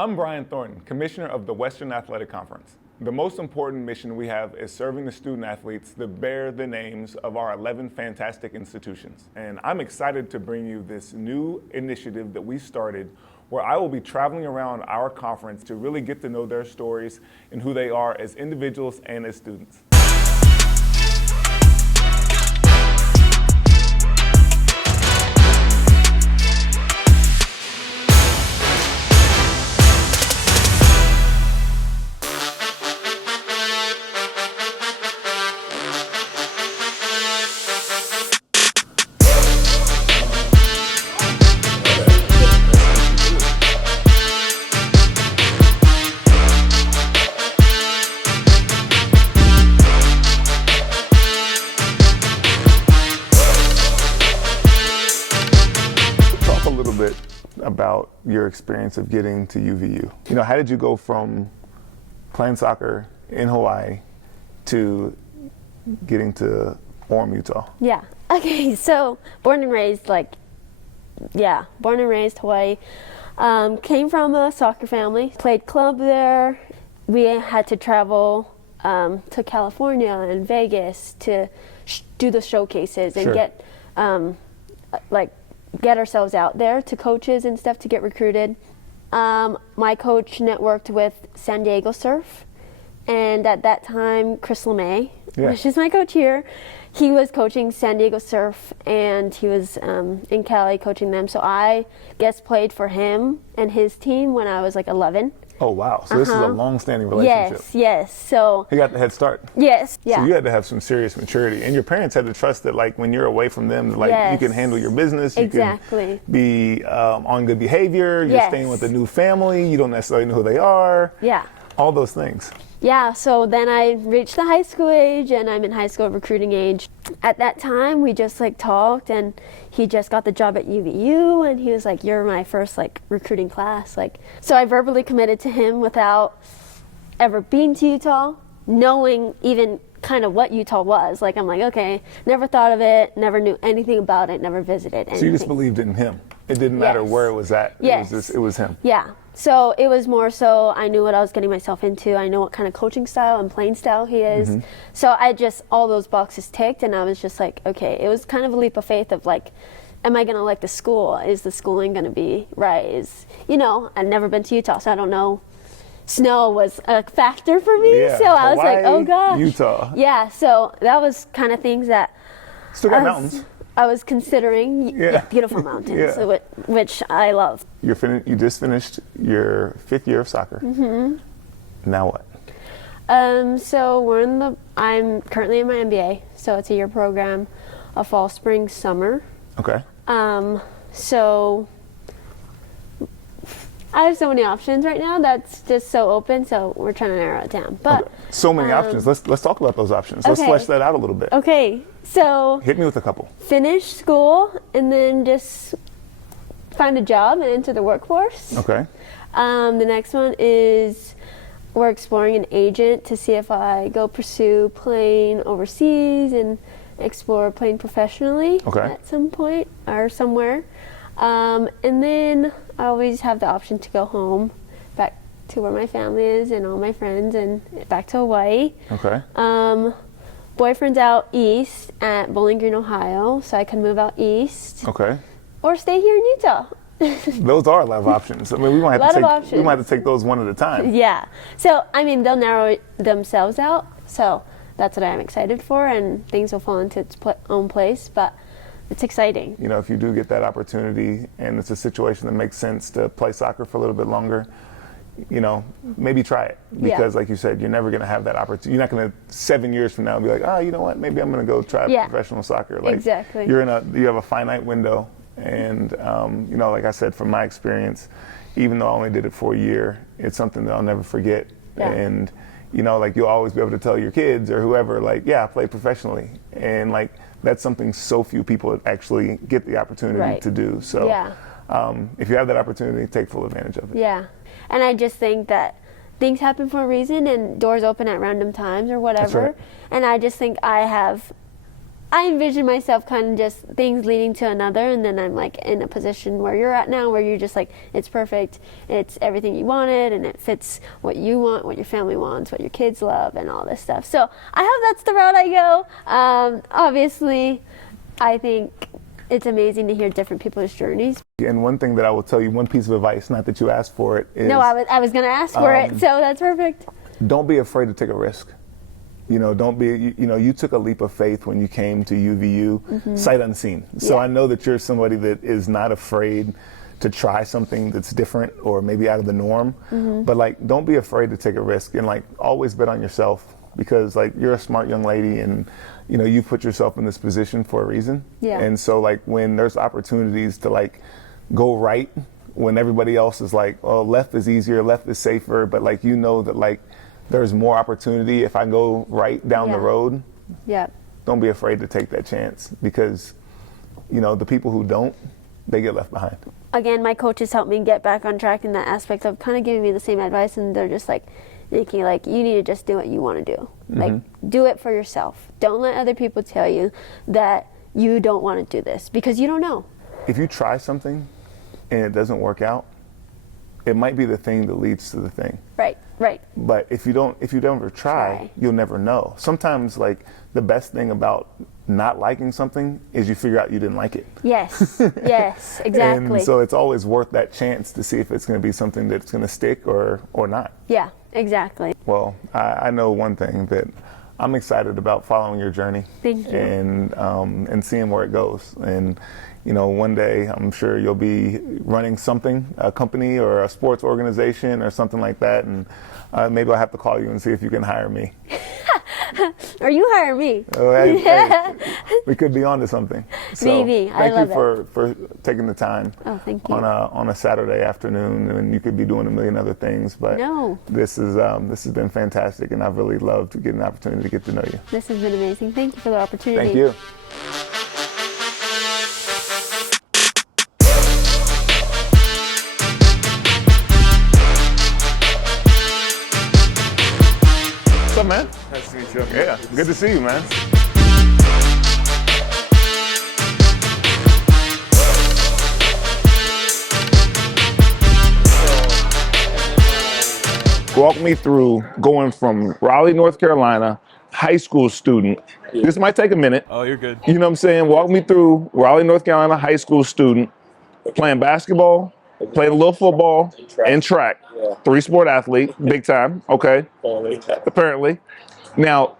I'm Brian Thornton, Commissioner of the Western Athletic Conference. The most important mission we have is serving the student athletes that bear the names of our 11 fantastic institutions. And I'm excited to bring you this new initiative that we started where I will be traveling around our conference to really get to know their stories and who they are as individuals and as students. About your experience of getting to UVU. You know, how did you go from playing soccer in Hawaii to getting to Orem, Utah? Yeah. Okay, so born and raised Hawaii. Came from a soccer family, played club there. We had to travel to California and Vegas to do the showcases and get ourselves out there to coaches and stuff to get recruited. My coach networked with San Diego Surf, and at that time, Chris LeMay, which is my coach here, he was coaching San Diego Surf, and he was in Cali coaching them. So I guest played for him and his team when I was like 11. Oh, wow. So this is a long-standing relationship. Yes. So he got the head start. Yes. Yeah. So you had to have some serious maturity. And your parents had to trust that, like, when you're away from them, like, you can handle your business. You can be on good behavior. You're staying with a new family. You don't necessarily know who they are. Yeah. All those things. Yeah, so then I reached the high school age, and I'm in high school recruiting age. At that time, we just talked, and he just got the job at UVU, and he was like, "You're my first recruiting class." So I verbally committed to him without ever being to Utah, knowing even kind of what Utah was. I'm like, okay, never thought of it, never knew anything about it, never visited anything. So you just believed in him. It didn't matter where it was at. It was him. Yeah. So it was more so I knew what I was getting myself into. I know what kind of coaching style and playing style he is. Mm-hmm. So I just, all those boxes ticked, and I was just like, okay, it was kind of a leap of faith of am I going to like the school? Is the schooling going to be right? I've never been to Utah, so I don't know. Snow was a factor for me. Yeah. So I was like, oh gosh. Utah. Yeah, so that was kind of things that. Still got mountains. I was considering beautiful mountains, which I love. You just finished your 5th year of soccer. Mm-hmm. Now what? So I'm currently in my MBA, so it's a year program, a fall, spring, summer. Okay. So I have so many options right now that's just so open, so we're trying to narrow it down. But so many options. Let's talk about those options. Let's flesh that out a little bit. Okay. So hit me with a couple. Finish school and then just find a job and enter the workforce. Okay. The next one is we're exploring an agent to see if I go pursue playing overseas and explore playing professionally at some point or somewhere. And then I always have the option to go home, back to where my family is and all my friends, and back to Hawaii. Okay. Boyfriend's out east at Bowling Green, Ohio, so I can move out east. Okay. Or stay here in Utah. Those are a lot of options. I mean, we might have to take those one at a time. Yeah. So, they'll narrow themselves out. So that's what I'm excited for, and things will fall into its own place. But it's exciting. If you do get that opportunity and it's a situation that makes sense to play soccer for a little bit longer, maybe try it. Because like you said, you're never going to have that opportunity. You're not going to 7 years from now be like, you know what, maybe I'm going to go try professional soccer. Exactly. You have a finite window. And, like I said, from my experience, even though I only did it for a year, it's something that I'll never forget. Yeah. And, you'll always be able to tell your kids or whoever, I play professionally. And, that's something so few people actually get the opportunity to do. So if you have that opportunity, take full advantage of it. Yeah. And I just think that things happen for a reason and doors open at random times or whatever. That's right. And I just think I have I envision myself kind of just things leading to another, and then I'm like in a position where you're at now, where you're just like, it's perfect, it's everything you wanted, and it fits what you want, what your family wants, what your kids love, and all this stuff. So I hope that's the route I go. Obviously, I think it's amazing to hear different people's journeys. And one thing that I will tell you, one piece of advice, not that you asked for it, is... No, I was going to ask for it, so that's perfect. Don't be afraid to take a risk. You know, don't be, you know, you took a leap of faith when you came to UVU, sight unseen. So I know that you're somebody that is not afraid to try something that's different or maybe out of the norm. But like, don't be afraid to take a risk, and like, always bet on yourself, because like, you're a smart young lady, and you know, you put yourself in this position for a reason. And so like, when there's opportunities to like go right, when everybody else is like, oh, left is easier, left is safer, but like, you know that like, there's more opportunity if I go right down the road. Don't be afraid to take that chance, because, you know, the people who don't, they get left behind. Again, my coaches helped me get back on track in that aspect of kind of giving me the same advice, and they're just like, Nikki, like, you need to just do what you want to do. Like, do it for yourself. Don't let other people tell you that you don't want to do this, because you don't know. If you try something and it doesn't work out, it might be the thing that leads to the thing. Right. But if you don't ever try, you'll never know. Sometimes like the best thing about not liking something is you figure out you didn't like it. Yes, yes, exactly. And so it's always worth that chance to see if it's going to be something that's going to stick or not. Yeah, exactly. Well, I know one thing, that I'm excited about following your journey. Thank you. And seeing where it goes. And you know, one day I'm sure you'll be running something, a company or a sports organization or something like that, and maybe I'll have to call you and see if you can hire me. Or you hire me. Oh, hey, we could be on to something. So, maybe. I love Thank you for taking the time. Oh, thank you. On a Saturday afternoon, and you could be doing a million other things, but this has been fantastic, and I've really loved getting an opportunity to get to know you. This has been amazing. Thank you for the opportunity. Thank you. What's up, man? Nice to meet you. Yeah, good to see you, man. Walk me through going from Raleigh, North Carolina, high school student. This might take a minute. Oh, you're good. You know what I'm saying? Walk me through Raleigh, North Carolina, high school student, playing basketball, playing a little football, and track. 3-sport athlete, big time, okay? Apparently. Now,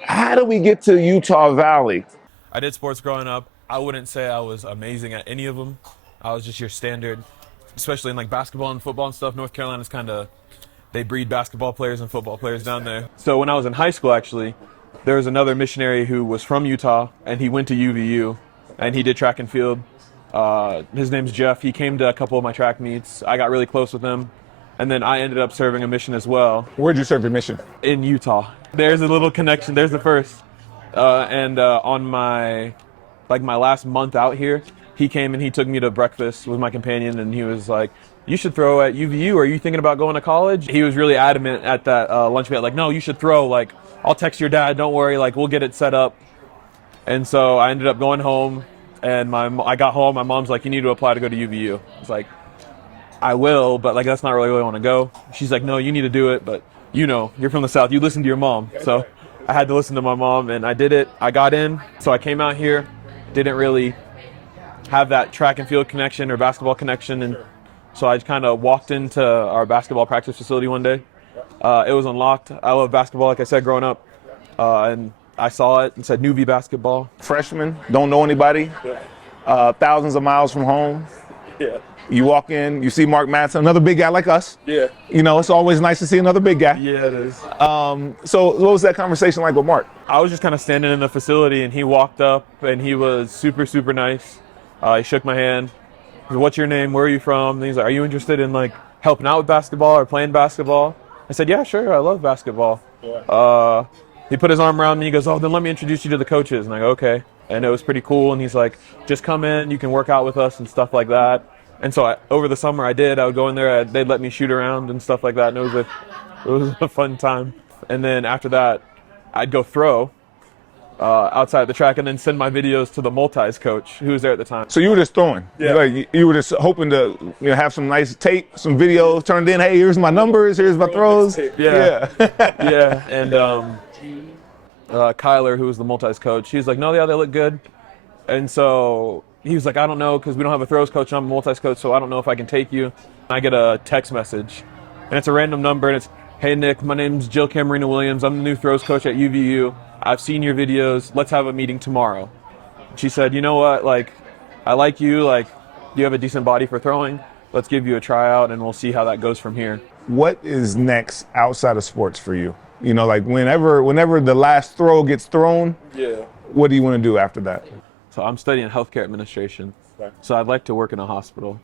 how do we get to Utah Valley? I did sports growing up. I wouldn't say I was amazing at any of them. I was just your standard, especially in like basketball and football and stuff. North Carolina's kind of, they breed basketball players and football players down there. So when I was in high school, actually, there was another missionary who was from Utah, and he went to UVU, and he did track and field. His name's Jeff. He came to a couple of my track meets. I got really close with him. And then I ended up serving a mission as well. Where'd you serve your mission? In Utah. There's a little connection. There's the first. On my last month out here, he came and he took me to breakfast with my companion, and he was like, you should throw at UVU. Are you thinking about going to college? He was really adamant at that lunch meet, like, no, you should throw. Like, I'll text your dad. Don't worry. Like, we'll get it set up. And so I ended up going home, and I got home. My mom's like, you need to apply to go to UVU. It's like, I will, but like, that's not really where I want to go. She's like, no, you need to do it, but you know, you're from the South. You listen to your mom. So I had to listen to my mom, and I did it. I got in. So I came out here, didn't really have that track and field connection or basketball connection. And so I kind of walked into our basketball practice facility one day. It was unlocked. I love basketball, like I said, growing up. And I saw it and said Newbie basketball. Freshman, don't know anybody, thousands of miles from home. Yeah. You walk in, you see Mark Madsen, another big guy like us. Yeah. You know, it's always nice to see another big guy. Yeah, it is. So what was that conversation like with Mark? I was just kind of standing in the facility, and he walked up, and he was super, super nice. He shook my hand. He said, what's your name? Where are you from? And he's like, are you interested in like helping out with basketball or playing basketball? I said, yeah, sure. I love basketball. Yeah. He put his arm around me. He goes, oh, then let me introduce you to the coaches. And I go, okay. And it was pretty cool. And he's like, just come in. You can work out with us and stuff like that. And so over the summer I would go in there, they'd let me shoot around and stuff like that, and it was a fun time. And then after that, I'd go throw, outside the track and then send my videos to the multis coach who was there at the time. So you were just throwing? Yeah. Like you were just hoping to have some nice tape, some videos turned in. Hey, here's my numbers, here's my throws. Yeah. Yeah. And Kyler, who was the multis coach, he was like, no, yeah, they look good. And so he was like, I don't know, because we don't have a throws coach, I'm a multis coach, so I don't know if I can take you. I get a text message, and it's a random number, and it's, hey, Nick, my name's Jill Camarina Williams. I'm the new throws coach at UVU. I've seen your videos. Let's have a meeting tomorrow. She said, you know what, like, I like you. Like, you have a decent body for throwing. Let's give you a tryout, and we'll see how that goes from here. What is next outside of sports for you? You know, like whenever the last throw gets thrown, what do you want to do after that? So I'm studying healthcare administration. Okay. So I'd like to work in a hospital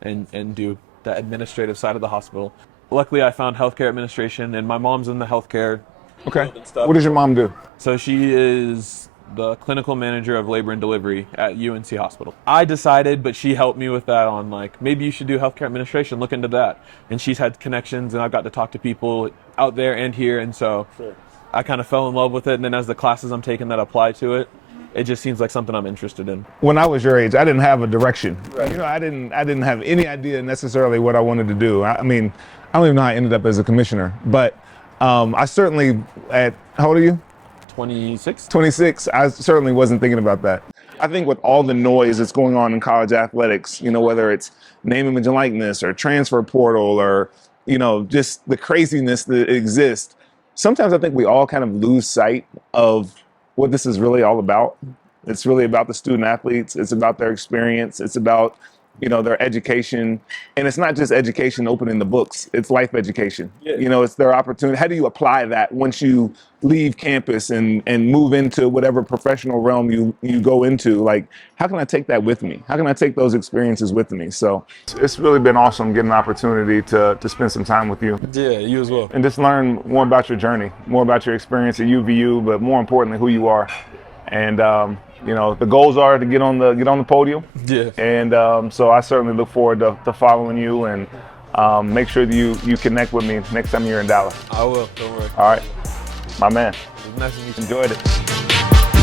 and do the administrative side of the hospital. Luckily, I found healthcare administration, and my mom's in the healthcare. Okay. What does your mom do? So she is the clinical manager of labor and delivery at UNC Hospital. I decided, but she helped me with that on like, maybe you should do healthcare administration, look into that. And she's had connections, and I've got to talk to people out there and here. And so I kind of fell in love with it. And then as the classes I'm taking that apply to it, it just seems like something I'm interested in. When I was your age, I didn't have a direction. Right. You know, I didn't have any idea necessarily what I wanted to do. I mean, I don't even know how I ended up as a commissioner, but I certainly, how old are you? 26. 26, I certainly wasn't thinking about that. I think with all the noise that's going on in college athletics, you know, whether it's name, image, and likeness or transfer portal or, you know, just the craziness that exists, sometimes I think we all kind of lose sight of what this is really all about. It's really about the student athletes. It's about their experience. It's about, you know, their education. And it's not just education opening the books. It's life education. Yeah. You know, it's their opportunity. How do you apply that once you leave campus and move into whatever professional realm you go into? Like, how can I take that with me? How can I take those experiences with me? So it's really been awesome getting the opportunity to spend some time with you. Yeah, you as well. And just learn more about your journey, more about your experience at UVU, but more importantly, who you are. And, you know, the goals are to get on the podium. Yeah. And so I certainly look forward to following you, and make sure that you connect with me next time you're in Dallas. I will, don't worry. All right. My man. It was nice to meet you. Enjoyed it.